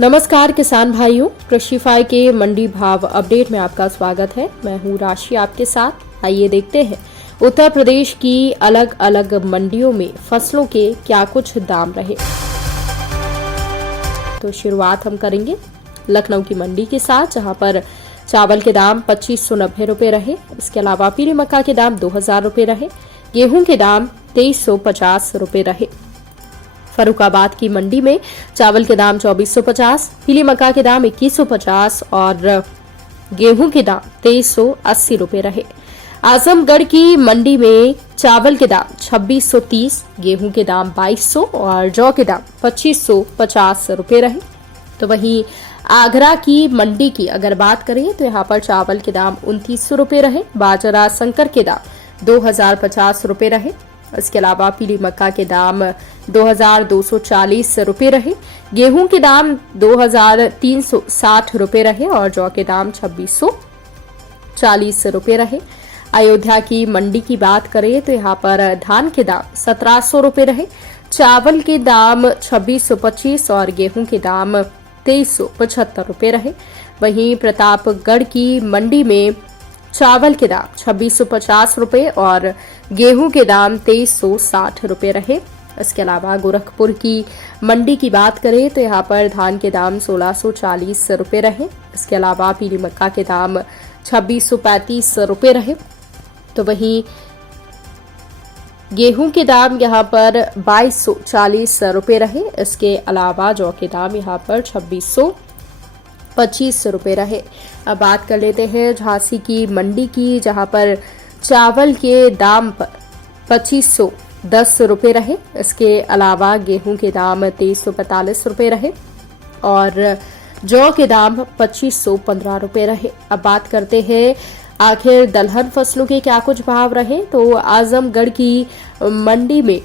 नमस्कार किसान भाइयों, कृषिफाई के मंडी भाव अपडेट में आपका स्वागत है। मैं हूं राशि आपके साथ। आइए देखते हैं उत्तर प्रदेश की अलग अलग मंडियों में फसलों के क्या कुछ दाम रहे। तो शुरुआत हम करेंगे लखनऊ की मंडी के साथ, जहां पर चावल के दाम 2590 रुपए रहे। इसके अलावा पीली मक्का के दाम 2000 रुपए रहे। गेहूं के दाम 2350 रुपए रहे। फर्रुखाबाद की मंडी में चावल के दाम 2450, पीली मक्का के दाम 2150 और गेहूं के दाम 2380 रुपए रहे। आजमगढ़ की मंडी में चावल के दाम 2630, गेहूं के दाम 2200 और जौ के दाम 2550 रुपए रहे। तो वहीं आगरा की मंडी की अगर बात करें तो यहाँ पर चावल के दाम 2900 रुपए रहे। बाजरा संकर के दाम 2050 रुपए रहे। इसके अलावा पीली मक्का के दाम 2240 रुपए रहे। गेहूं के दाम 2360 रुपए रहे और जौ के दाम 2640 रुपए रहे। अयोध्या की मंडी की बात करें तो यहाँ पर धान के दाम 1700 रुपए रहे। चावल के दाम 2625 और गेहूं के दाम 2375 रुपए रहे। वहीं प्रतापगढ़ की मंडी में चावल के दाम 2650 रुपए और गेहूं के दाम 2360 रुपए रहे। इसके अलावा गोरखपुर की मंडी की बात करें तो यहाँ पर धान के दाम 1640 रुपए रहे। इसके अलावा पीली मक्का के दाम 2635 रुपए रहे। तो वहीं गेहूं के दाम यहाँ पर 2240 रुपए रहे। इसके अलावा जौ के दाम यहाँ पर 2625 रुपए रहे। अब बात कर लेते हैं झांसी की मंडी की, जहां पर चावल के दाम पर 2510 रुपए रहे। इसके अलावा गेहूं के दाम 2345 रुपए रहे और जौ के दाम 2515 रुपए रहे। अब बात करते हैं आखिर दलहन फसलों के क्या कुछ भाव रहे। तो आजमगढ़ की मंडी में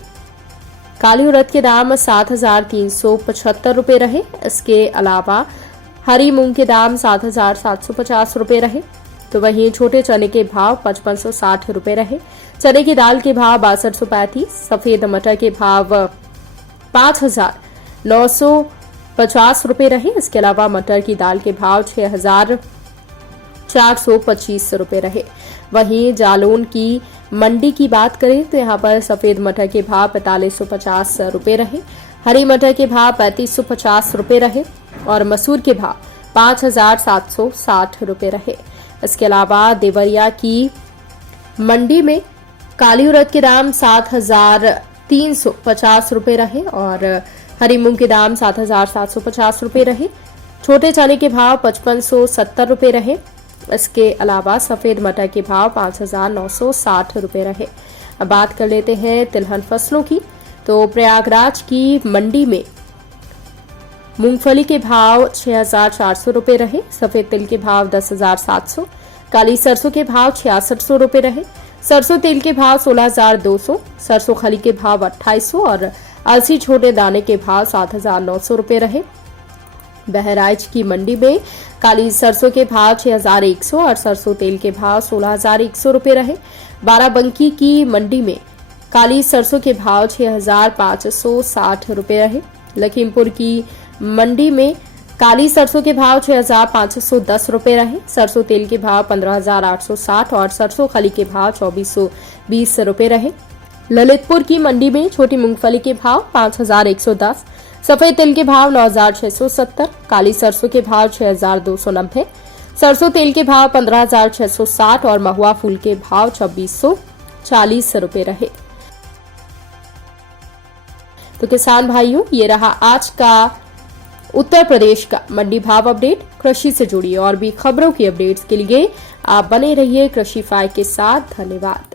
काली उड़द के दाम 7375 रुपए रहे। इसके अलावा हरी मूंग के दाम 7750 रुपए रहे। तो वहीं छोटे चने के भाव 5560 रुपए रहे। चने की दाल के भाव 6235, सफेद मटर के भाव 5950 रुपए रहे। इसके अलावा मटर की दाल के भाव 6425 रुपए रहे। वहीं जालौन की मंडी की बात करें तो यहाँ पर सफेद मटर के भाव 4550 रुपए रहे। हरी मटर के भाव 3550 रुपए रहे और मसूर के भाव 5760 रुपए रहे। इसके अलावा देवरिया की मंडी में काली उड़द के दाम 7350 रुपए रहे और हरी मूंग के दाम 7750 रुपए रहे। छोटे चने के भाव 5570 रुपए रहे। इसके अलावा सफेद मटर के भाव 5960 रुपए रहे। अब बात कर लेते हैं तिलहन फसलों की। तो प्रयागराज की मंडी में मूंगफली के भाव 6400 रुपए रहे। सफेद तिल के भाव 10700, काली सरसों के भाव 6600 रुपए रहे। सरसों तेल के भाव 16200, सरसों खली के भाव 2800 और अलसी छोटे दाने के भाव 7900 रुपए रहे। बहराइच की मंडी में काली सरसों के भाव 6100 और सरसों तेल के भाव 16100 रुपए रहे। बाराबंकी की मंडी में काली सरसों के भाव 6560 रुपए रहे। लखीमपुर की मंडी में काली सरसों के भाव 6510 रुपए रहे। सरसों तेल के भाव 15860 और सरसों खली के भाव 2420 रुपए रहे। ललितपुर की मंडी में छोटी मूंगफली के भाव 5110, सफेद तिल के भाव 9670, काली सरसों के भाव 6290, सरसों तेल के भाव 15660 और महुआ फूल के भाव 2640 रुपए रहे। तो किसान भाइयों, ये रहा आज का उत्तर प्रदेश का मंडी भाव अपडेट। कृषि से जुड़ी और भी खबरों की अपडेट्स के लिए आप बने रहिए कृषिफाई के साथ। धन्यवाद।